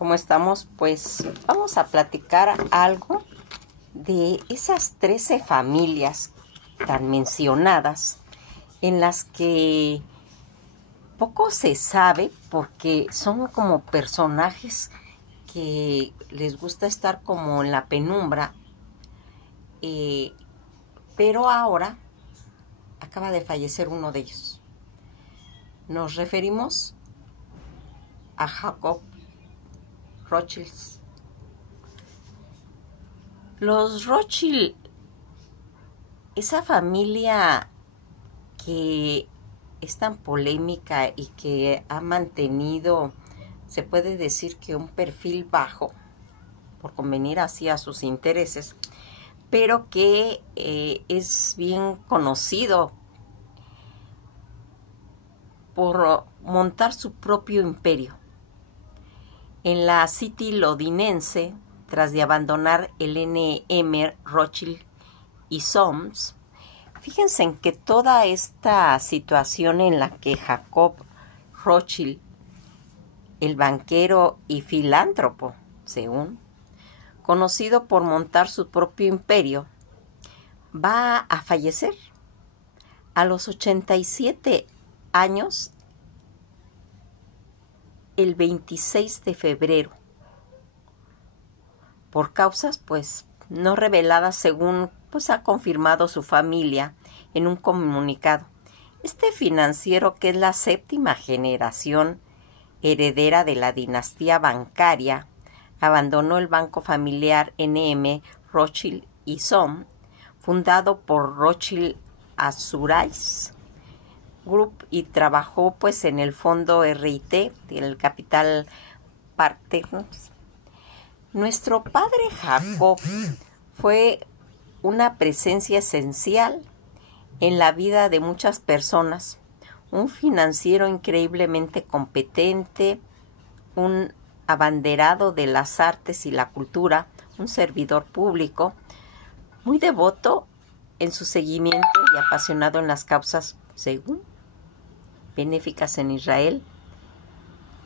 ¿Cómo estamos? Pues vamos a platicar algo de esas 13 familias tan mencionadas en las que poco se sabe porque son como personajes que les gusta estar como en la penumbra, pero ahora acaba de fallecer uno de ellos. Nos referimos a Jacob Rothschild. Los Rothschild, esa familia que es tan polémica y que ha mantenido, se puede decir que un perfil bajo, por convenir así a sus intereses, pero que es bien conocido por montar su propio imperio. En la City londinense, tras de abandonar el N.M. Rothschild y Sons, fíjense en que toda esta situación en la que Jacob Rothschild, el banquero y filántropo, según, conocido por montar su propio imperio, va a fallecer a los 87 años el 26 de febrero, por causas pues no reveladas, según pues ha confirmado su familia en un comunicado. Este financiero, que es la séptima generación heredera de la dinastía bancaria, abandonó el banco familiar N.M. Rothschild y Son, fundado por Rothschild Assurance Group, y trabajó pues en el fondo RIT, el Capital Partners. Nuestro padre Jacob fue una presencia esencial en la vida de muchas personas, un financiero increíblemente competente, un abanderado de las artes y la cultura, un servidor público, muy devoto en su seguimiento y apasionado en las causas, según, benéficas en Israel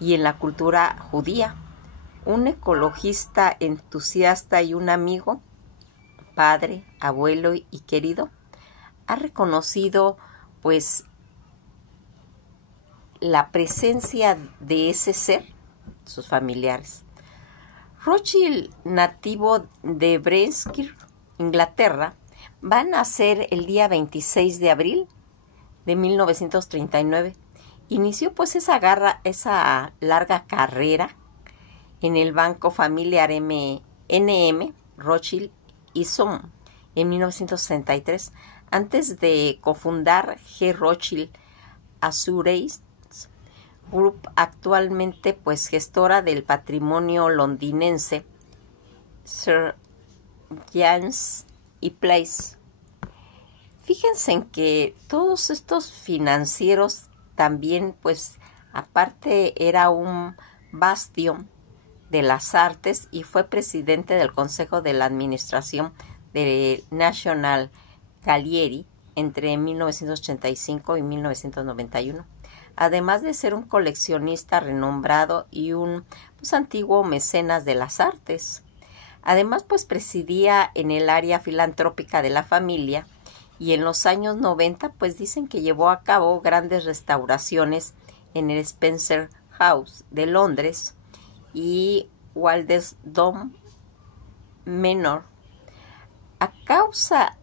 y en la cultura judía, un ecologista entusiasta y un amigo, padre, abuelo y querido. Ha reconocido pues la presencia de ese ser, sus familiares. Rothschild, nativo de Brentskirk, Inglaterra, va a nacer el día 26 de abril de 1939. Inició pues esa larga carrera en el banco familiar N.M. Rothschild y Son en 1963, antes de cofundar G. Rothschild Assurance Group, actualmente pues gestora del patrimonio londinense Sir James y Place. Fíjense en que todos estos financieros también, pues, aparte era un bastión de las artes y fue presidente del Consejo de la Administración de National Gallery entre 1985 y 1991. Además de ser un coleccionista renombrado y un antiguo mecenas de las artes. Además, pues presidía en el área filantrópica de la familia, y en los años 90, pues dicen que llevó a cabo grandes restauraciones en el Spencer House de Londres y Waldesdom Manor. La causa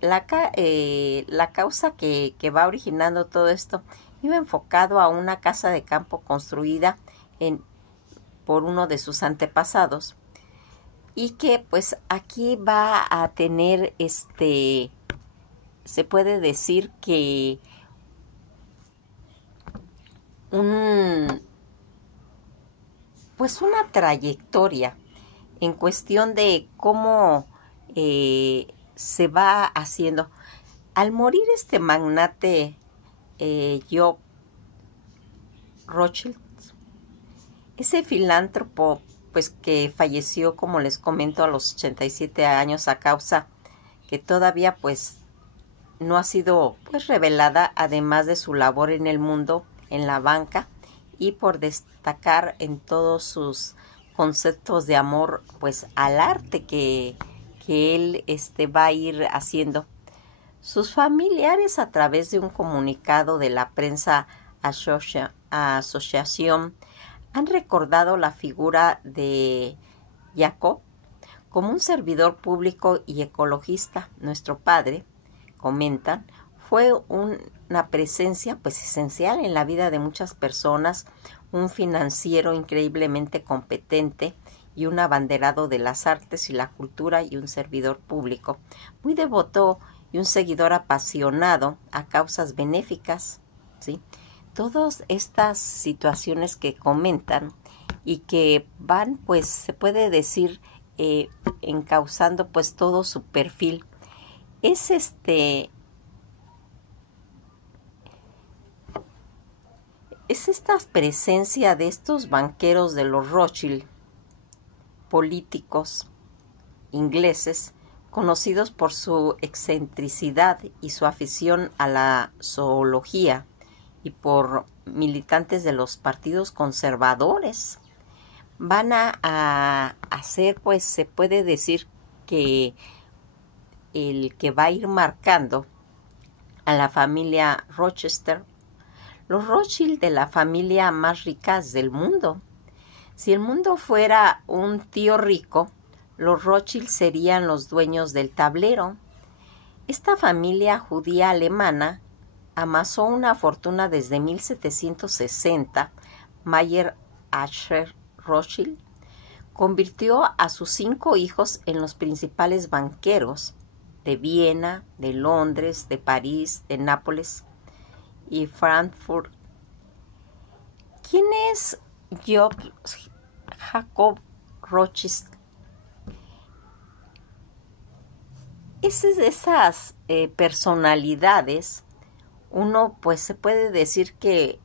que va originando todo esto iba enfocado a una casa de campo construida por uno de sus antepasados, y que pues aquí va a tener se puede decir que una trayectoria en cuestión de cómo se va haciendo. Al morir este magnate Job Rothschild, ese filántropo pues que falleció, como les comento, a los 87 años a causa que todavía pues no ha sido pues revelada, además de su labor en el mundo, en la banca, y por destacar en todos sus conceptos de amor pues al arte que él va a ir haciendo. Sus familiares, a través de un comunicado de la prensa asociación, han recordado la figura de Jacob como un servidor público y ecologista. Nuestro padre, comentan, fue una presencia pues esencial en la vida de muchas personas, un financiero increíblemente competente y un abanderado de las artes y la cultura y un servidor público, muy devoto y un seguidor apasionado a causas benéficas, ¿sí? Todas estas situaciones que comentan y que van, pues, se puede decir, encauzando pues todo su perfil. Es es esta presencia de estos banqueros de los Rothschild, políticos ingleses, conocidos por su excentricidad y su afición a la zoología, y por militantes de los partidos conservadores. Van a hacer, pues se puede decir que el que va a ir marcando a la familia Rochester, los Rothschild, de la familia más rica del mundo. Si el mundo fuera un tío rico, los Rothschild serían los dueños del tablero. Esta familia judía alemana amasó una fortuna desde 1760. Mayer Asher Rothschild convirtió a sus 5 hijos en los principales banqueros de Viena, de Londres, de París, de Nápoles y Frankfurt. ¿Quién es Jacob Rothschild? Es de esas personalidades, uno pues se puede decir que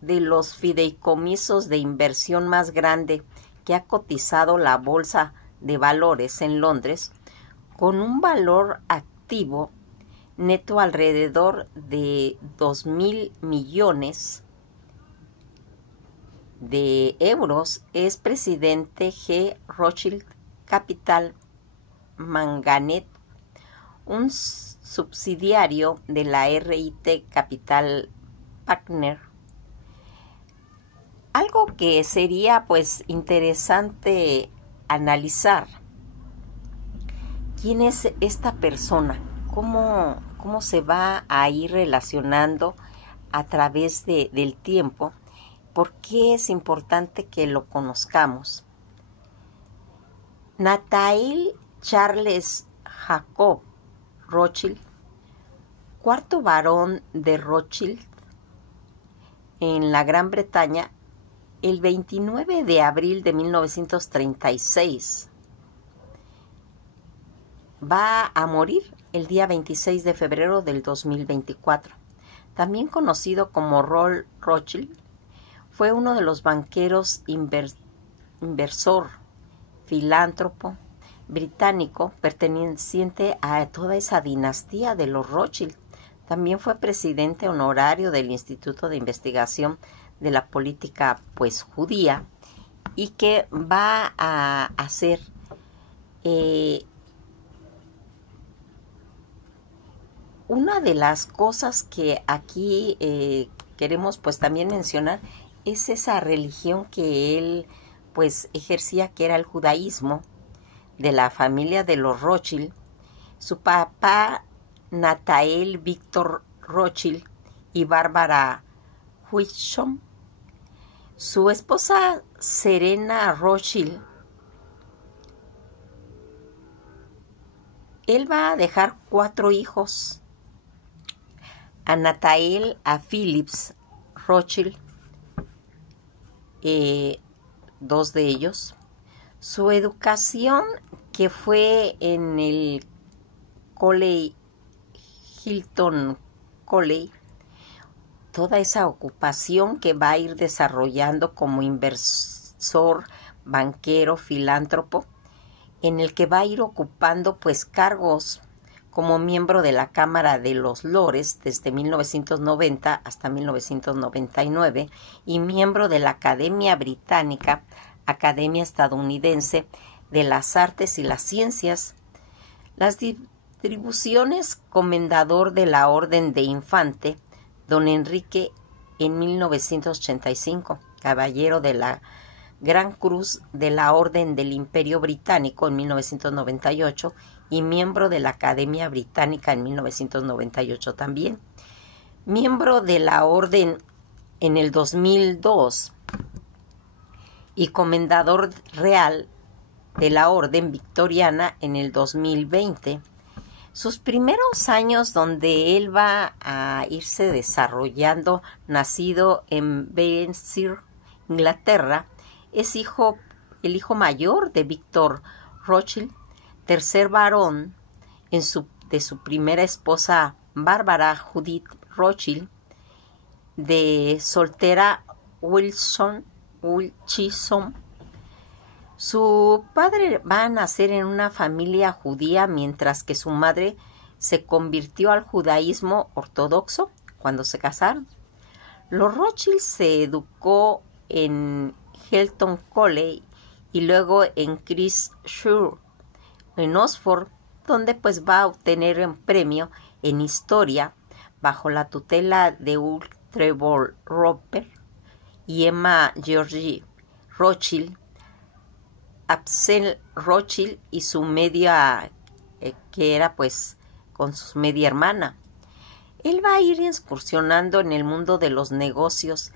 de los fideicomisos de inversión más grande que ha cotizado la bolsa de valores en Londres, con un valor activo neto alrededor de 2.000 millones de euros, es presidente G. Rothschild Capital Management, un subsidiario de la RIT Capital Partner. Algo que sería pues interesante analizar: ¿quién es esta persona? ¿Cómo se va a ir relacionando a través del tiempo? ¿Por qué es importante que lo conozcamos? Nathaniel Charles Jacob Rothschild, cuarto barón de Rothschild en la Gran Bretaña, el 29 de abril de 1936. Va a morir el día 26 de febrero del 2024. También conocido como Roll Rothschild, fue uno de los banqueros inversor, filántropo británico perteneciente a toda esa dinastía de los Rothschild. También fue presidente honorario del Instituto de Investigación de la Política pues judía, y que va a hacer una de las cosas que aquí queremos pues también mencionar es esa religión que él pues ejercía, que era el judaísmo, de la familia de los Rothschild. Su papá, Nathaniel Victor Rothschild y Bárbara Huichon. Su esposa, Serena Rothschild. Él va a dejar 4 hijos: a Nathaniel, a Phillips Rothschild, 2 de ellos. Su educación, que fue en el College, Hilton College, toda esa ocupación que va a ir desarrollando como inversor, banquero, filántropo, en el que va a ir ocupando pues cargos como miembro de la Cámara de los Lores desde 1990 hasta 1999 y miembro de la Academia Británica Academia Estadounidense de las Artes y las Ciencias. Las distribuciones Comendador de la Orden de Infante, don Enrique en 1985, Caballero de la Gran Cruz de la Orden del Imperio Británico en 1998 y miembro de la Academia Británica en 1998 también. Miembro de la Orden en el 2002 y Comendador Real de la Orden Victoriana en el 2020. Sus primeros años donde él va a irse desarrollando, nacido en Berkshire, Inglaterra, es el hijo mayor de Víctor Rothschild, tercer varón de su primera esposa Bárbara Judith Rothschild, de soltera Wilson. Su padre va a nacer en una familia judía, mientras que su madre se convirtió al judaísmo ortodoxo cuando se casaron. Los Rothschild se educó en Helton College y luego en Christ Church en Oxford, donde pues va a obtener un premio en historia bajo la tutela de Trevor Roper y Emma Georgie Rothschild, Axel Rothschild y su media, que era pues con su media hermana. Él va a ir incursionando en el mundo de los negocios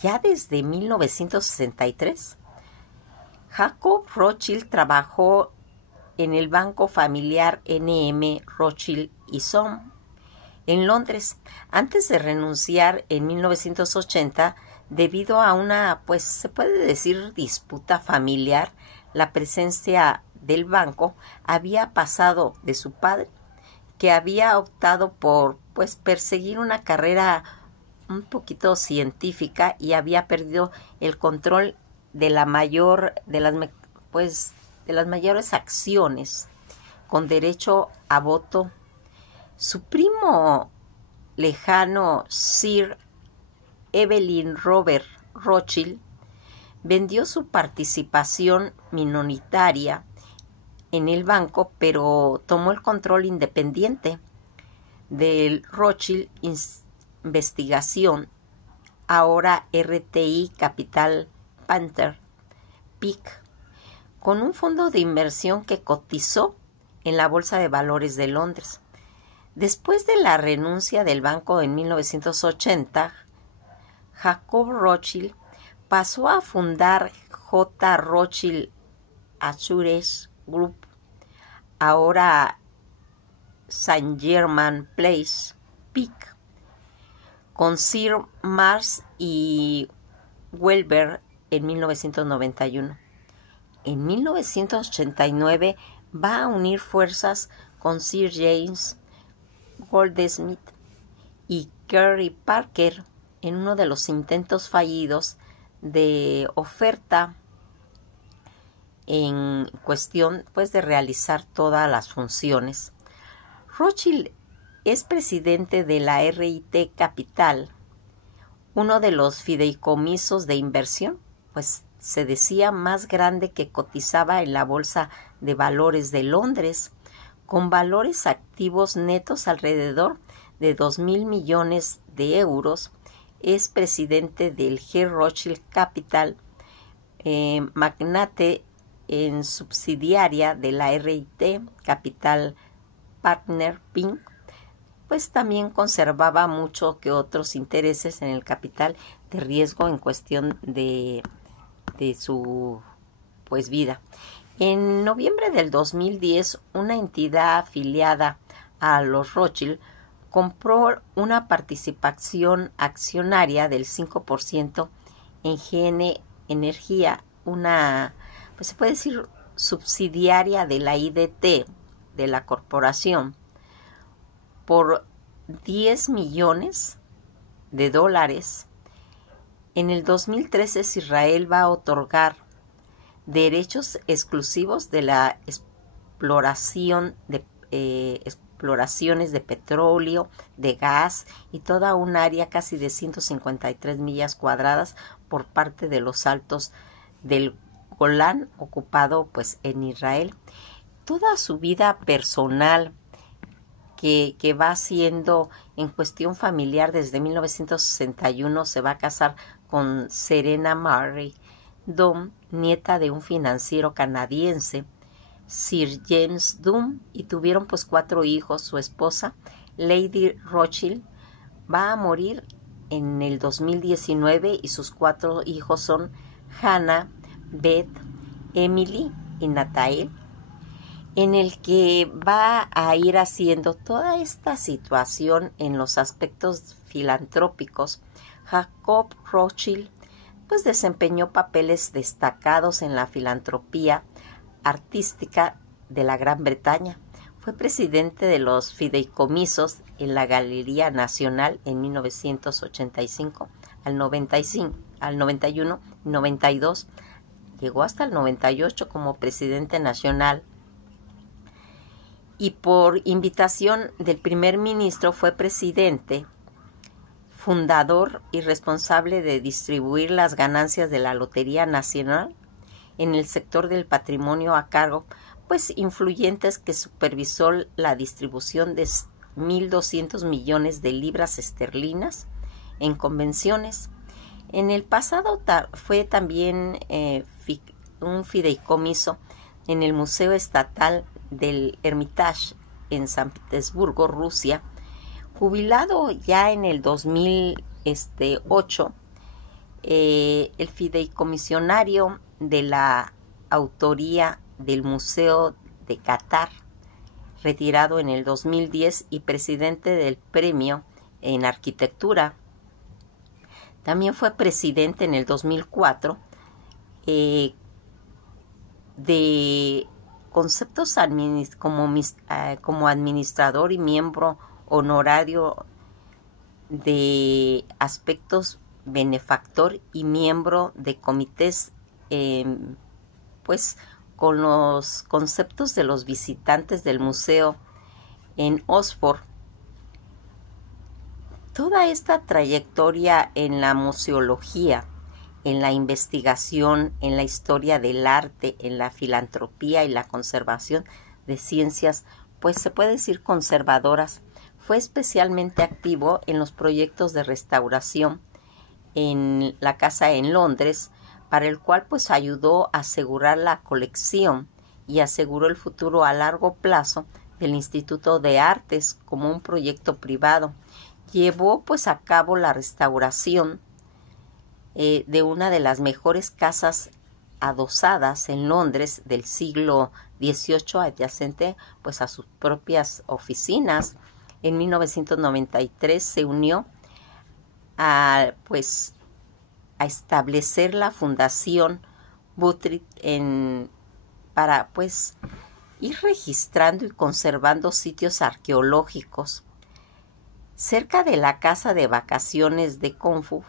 ya desde 1963. Jacob Rothschild trabajó en el banco familiar N.M. Rothschild y Son en Londres, antes de renunciar en 1980 debido a una, pues se puede decir, disputa familiar. La presencia del banco había pasado de su padre, que había optado por pues perseguir una carrera un poquito científica y había perdido el control de las mayores acciones con derecho a voto. Su primo lejano, Sir Evelyn Robert Rothschild, vendió su participación minoritaria en el banco, pero tomó el control independiente del Rothschild Investigación, ahora RTI Capital Panther PIC, con un fondo de inversión que cotizó en la Bolsa de Valores de Londres. Después de la renuncia del banco en 1980, Jacob Rothschild pasó a fundar J. Rothschild Assurance Group, ahora Saint Germain Place, PIC, con Sir Mars y Welber en 1991. En 1989 va a unir fuerzas con Sir James Goldsmith y Kerry Parker en uno de los intentos fallidos de oferta en cuestión pues de realizar todas las funciones. Rothschild es presidente de la RIT Capital, uno de los fideicomisos de inversión, pues se decía más grande que cotizaba en la Bolsa de Valores de Londres, con valores activos netos alrededor de 2.000 millones de euros. Es presidente del G. Rothschild Capital, magnate en subsidiaria de la RIT Capital Partner Pink, pues también conservaba mucho que otros intereses en el capital de riesgo en cuestión de su pues vida. En noviembre del 2010, una entidad afiliada a los Rothschild compró una participación accionaria del 5% en GN Energía, una, pues se puede decir, subsidiaria de la IDT de la corporación, por $10 millones. En el 2013, Israel va a otorgar derechos exclusivos de la exploraciones de petróleo, de gas y toda un área casi de 153 millas cuadradas por parte de los Altos del Golán, ocupado pues en Israel. Toda su vida personal que va haciendo en cuestión familiar desde 1961, se va a casar con Serena Murray Dunn, nieta de un financiero canadiense, Sir James Dunn, y tuvieron pues 4 hijos. Su esposa, Lady Rothschild, va a morir en el 2019 y sus 4 hijos son Hannah, Beth, Emily y Nathaniel, en el que va a ir haciendo toda esta situación en los aspectos filantrópicos. Jacob Rothschild pues desempeñó papeles destacados en la filantropía artística de la Gran Bretaña. Fue presidente de los fideicomisos en la Galería Nacional en 1985 al 91, 92. Llegó hasta el 98 como presidente nacional. Y por invitación del primer ministro fue presidente, fundador y responsable de distribuir las ganancias de la Lotería Nacional en el sector del patrimonio a cargo, pues influyentes, que supervisó la distribución de 1.200 millones de libras esterlinas en convenciones. En el pasado fue también un fideicomiso en el Museo Estatal del Hermitage en San Petersburgo, Rusia. Jubilado ya en el 2008, el fideicomisionario de la autoría del Museo de Qatar, retirado en el 2010, y presidente del Premio en Arquitectura. También fue presidente en el 2004 de Conceptos como administrador y miembro honorario de Aspectos Benefactor y miembro de comités pues con los conceptos de los visitantes del museo en Oxford. Toda esta trayectoria en la museología, en la investigación, en la historia del arte, en la filantropía y la conservación de ciencias, pues se puede decir conservadoras. Fue especialmente activo en los proyectos de restauración en la casa en Londres, para el cual pues ayudó a asegurar la colección y aseguró el futuro a largo plazo del Instituto de Artes como un proyecto privado. Llevó pues a cabo la restauración de una de las mejores casas adosadas en Londres del siglo XVIII, adyacente pues a sus propias oficinas. En 1993 se unió a establecer la Fundación Buttrick para pues ir registrando y conservando sitios arqueológicos. Cerca de la casa de vacaciones de Corfú,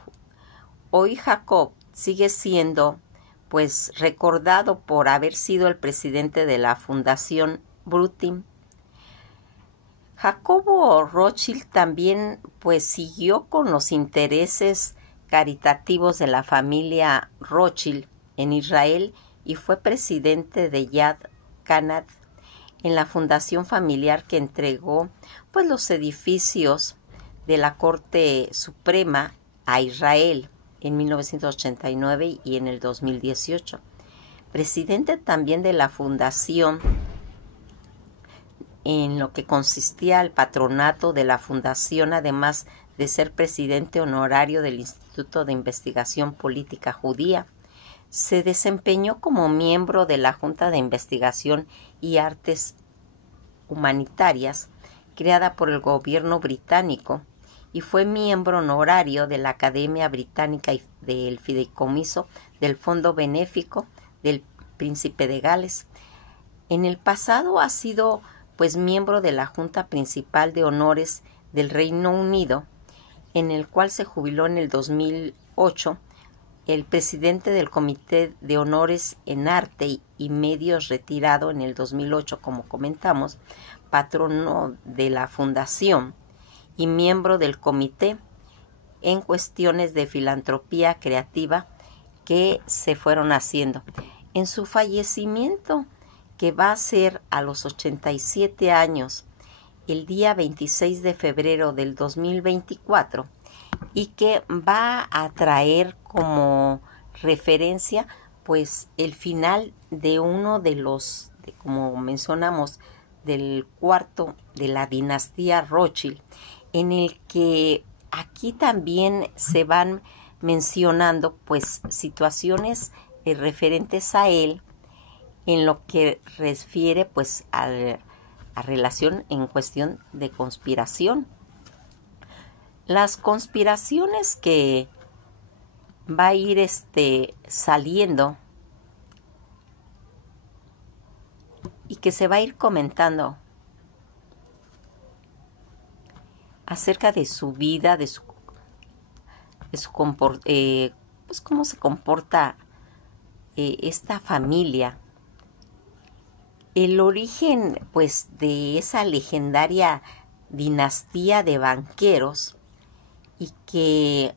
hoy Jacob sigue siendo pues recordado por haber sido el presidente de la Fundación Buttrick. Jacobo Rothschild también pues siguió con los intereses caritativos de la familia Rothschild en Israel y fue presidente de Yad Canaan, en la fundación familiar que entregó pues los edificios de la Corte Suprema a Israel en 1989 y en el 2018. Presidente también de la fundación, en lo que consistía el patronato de la fundación, además de ser presidente honorario del Instituto de Investigación Política Judía. Se desempeñó como miembro de la Junta de Investigación y Artes Humanitarias, creada por el gobierno británico, y fue miembro honorario de la Academia Británica y del Fideicomiso del Fondo Benéfico del Príncipe de Gales. En el pasado ha sido pues miembro de la Junta Principal de Honores del Reino Unido, en el cual se jubiló en el 2008, el presidente del Comité de Honores en Arte y Medios, retirado en el 2008, como comentamos, patrono de la Fundación y miembro del Comité en cuestiones de filantropía creativa que se fueron haciendo. En su fallecimiento, que va a ser a los 87 años, el día 26 de febrero del 2024, y que va a traer como referencia pues el final de uno de los, como mencionamos, del cuarto de la dinastía Rothschild, en el que aquí también se van mencionando pues situaciones referentes a él en lo que refiere pues a relación en cuestión de conspiración. Las conspiraciones que va a ir saliendo y que se va a ir comentando acerca de su vida, de su pues cómo se comporta esta familia. El origen pues de esa legendaria dinastía de banqueros, y que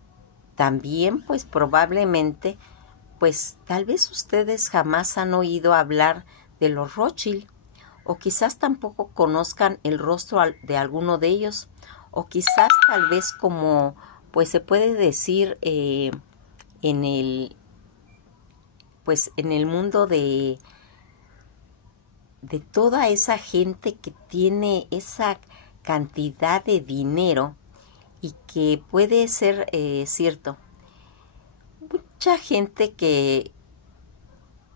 también pues probablemente pues tal vez ustedes jamás han oído hablar de los Rothschild, o quizás tampoco conozcan el rostro de alguno de ellos, o quizás tal vez, como pues se puede decir en el mundo de toda esa gente que tiene esa cantidad de dinero, y que puede ser cierto, mucha gente que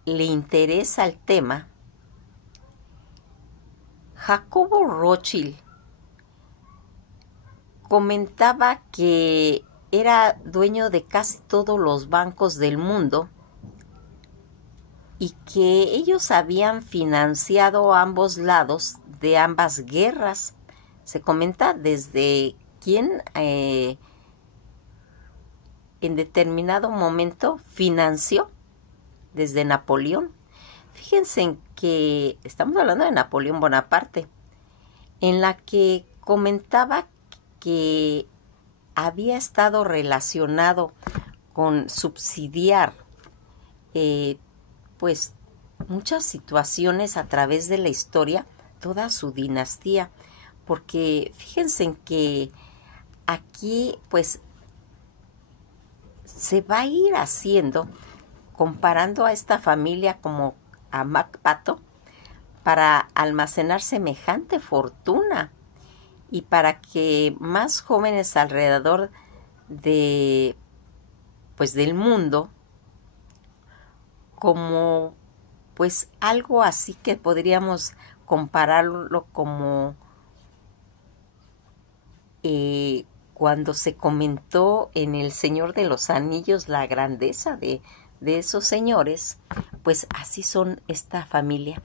le interesa el tema. Jacobo Rothschild comentaba que era dueño de casi todos los bancos del mundo, y que ellos habían financiado ambos lados de ambas guerras. Se comenta desde quien en determinado momento financió, desde Napoleón. Fíjense en que estamos hablando de Napoleón Bonaparte, en la que comentaba que había estado relacionado con subsidiar pues muchas situaciones a través de la historia, toda su dinastía, porque fíjense en que aquí pues se va a ir haciendo, comparando a esta familia como a Mac Pato, para almacenar semejante fortuna y para que más jóvenes alrededor de pues del mundo, como pues algo así que podríamos compararlo como cuando se comentó en El Señor de los Anillos la grandeza de esos señores, pues así son esta familia.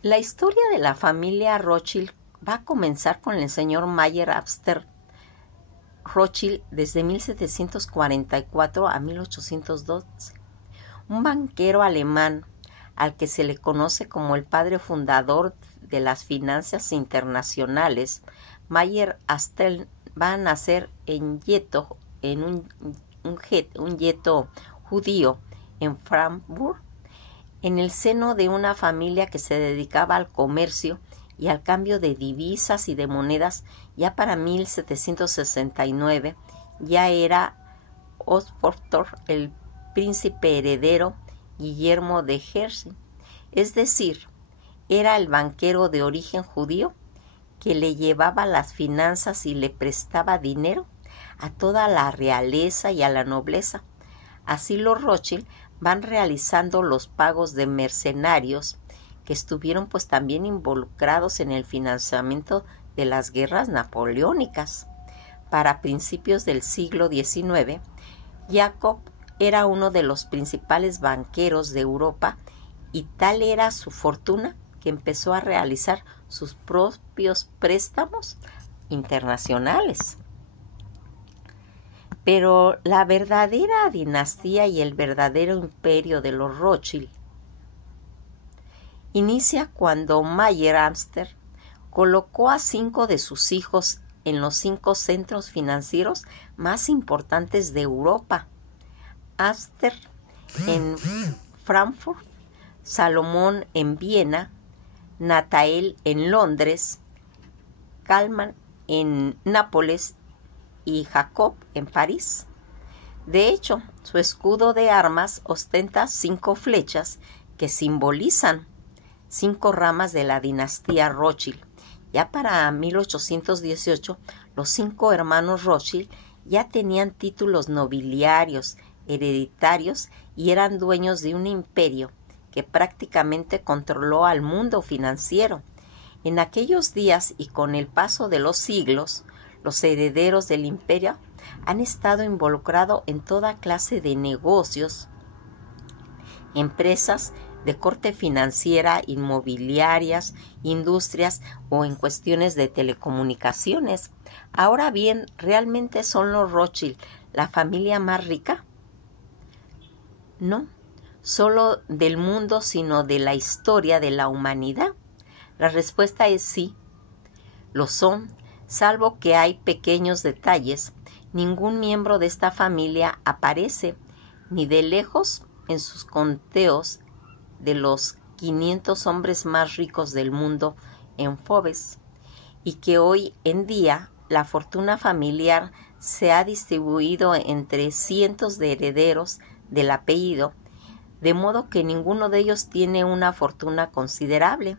La historia de la familia Rothschild va a comenzar con el señor Mayer Amster Rothschild desde 1744 a 1812, un banquero alemán al que se le conoce como el padre fundador de las finanzas internacionales. Mayer Amster va a nacer en Yeto, en un gueto judío en Frankfurt, en el seno de una familia que se dedicaba al comercio y al cambio de divisas y de monedas. Ya para 1769 ya era Osborne el príncipe heredero Guillermo de Hersey, es decir, era el banquero de origen judío que le llevaba las finanzas y le prestaba dinero a toda la realeza y a la nobleza. Así los Rothschild van realizando los pagos de mercenarios que estuvieron pues también involucrados en el financiamiento de las guerras napoleónicas. Para principios del siglo XIX, Jacob era uno de los principales banqueros de Europa, y tal era su fortuna que empezó a realizar sus propios préstamos internacionales. Pero la verdadera dinastía y el verdadero imperio de los Rothschild inicia cuando Mayer Amster colocó a 5 de sus hijos en los 5 centros financieros más importantes de Europa. Amster, en Frankfurt, Salomón en Viena, Nathanael en Londres, Kalman en Nápoles y Jacob en París. De hecho, su escudo de armas ostenta 5 flechas que simbolizan 5 ramas de la dinastía Rothschild. Ya para 1818, los 5 hermanos Rothschild ya tenían títulos nobiliarios, hereditarios y eran dueños de un imperio que prácticamente controló al mundo financiero. En aquellos días y con el paso de los siglos, los herederos del imperio han estado involucrados en toda clase de negocios, empresas de corte financiera, inmobiliarias, industrias o en cuestiones de telecomunicaciones. Ahora bien, ¿realmente son los Rothschild la familia más rica? No, solo del mundo, sino de la historia de la humanidad. La respuesta es sí, lo son, salvo que hay pequeños detalles. Ningún miembro de esta familia aparece ni de lejos en sus conteos de los 500 hombres más ricos del mundo en Forbes, y que hoy en día la fortuna familiar se ha distribuido entre cientos de herederos del apellido, de modo que ninguno de ellos tiene una fortuna considerable.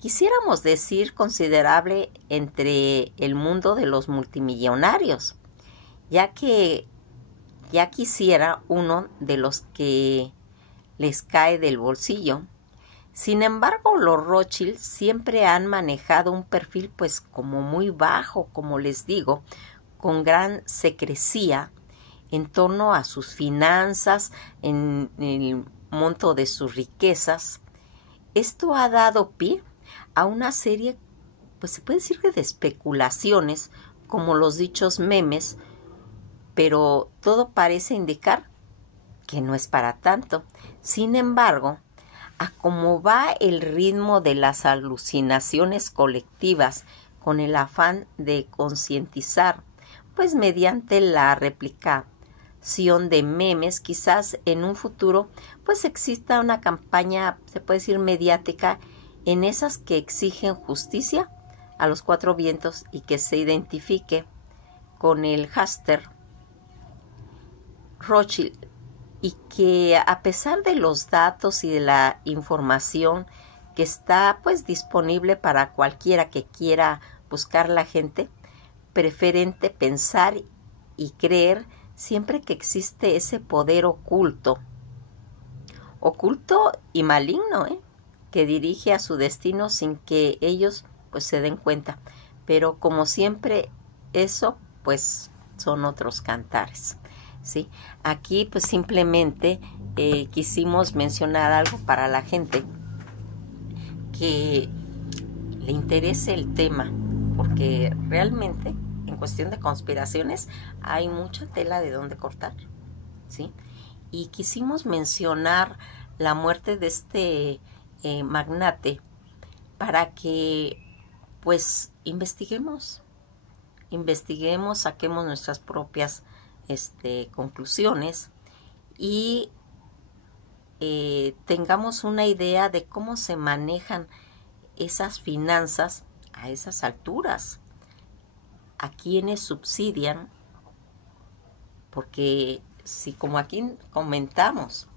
Quisiéramos decir considerable entre el mundo de los multimillonarios, ya que ya quisiera uno de los que les cae del bolsillo. Sin embargo, los Rothschild siempre han manejado un perfil pues como muy bajo, como les digo, con gran secrecía en torno a sus finanzas, en el monto de sus riquezas. Esto ha dado pie a una serie, pues se puede decir que de especulaciones, como los dichos memes, pero todo parece indicar que no es para tanto. Sin embargo, a cómo va el ritmo de las alucinaciones colectivas con el afán de concientizar, pues mediante la replicación de memes, quizás en un futuro pues exista una campaña, se puede decir mediática, en esas que exigen justicia a los 4 vientos y que se identifique con el hashtag Rothschild, y que a pesar de los datos y de la información que está pues disponible para cualquiera que quiera buscar la gente, preferente pensar y creer siempre que existe ese poder oculto y maligno, que dirige a su destino sin que ellos pues se den cuenta. Pero como siempre, eso pues son otros cantares, ¿sí? Aquí pues simplemente quisimos mencionar algo para la gente que le interese el tema, porque realmente en cuestión de conspiraciones hay mucha tela de donde cortar, ¿sí? Y quisimos mencionar la muerte de este magnate para que pues investiguemos, saquemos nuestras propias conclusiones y tengamos una idea de cómo se manejan esas finanzas a esas alturas, a quienes subsidian, porque si como aquí comentamos,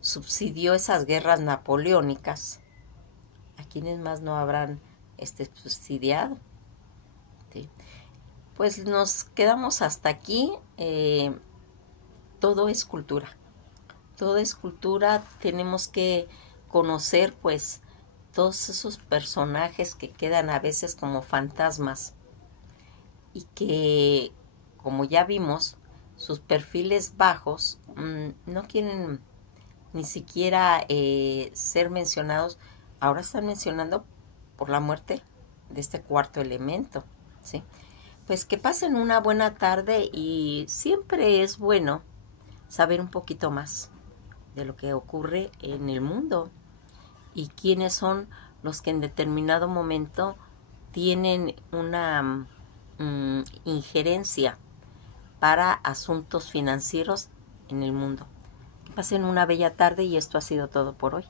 subsidió esas guerras napoleónicas, ¿a quienes más no habrán subsidiado? ¿Sí? Pues nos quedamos hasta aquí. Todo es cultura. Todo es cultura. Tenemos que conocer pues todos esos personajes que quedan a veces como fantasmas y que, como ya vimos, sus perfiles bajos no quieren ni siquiera ser mencionados. Ahora están mencionando por la muerte de este cuarto elemento, ¿sí? Pues que pasen una buena tarde, y siempre es bueno saber un poquito más de lo que ocurre en el mundo y quiénes son los que en determinado momento tienen una injerencia para asuntos financieros en el mundo. Pasen una bella tarde y esto ha sido todo por hoy.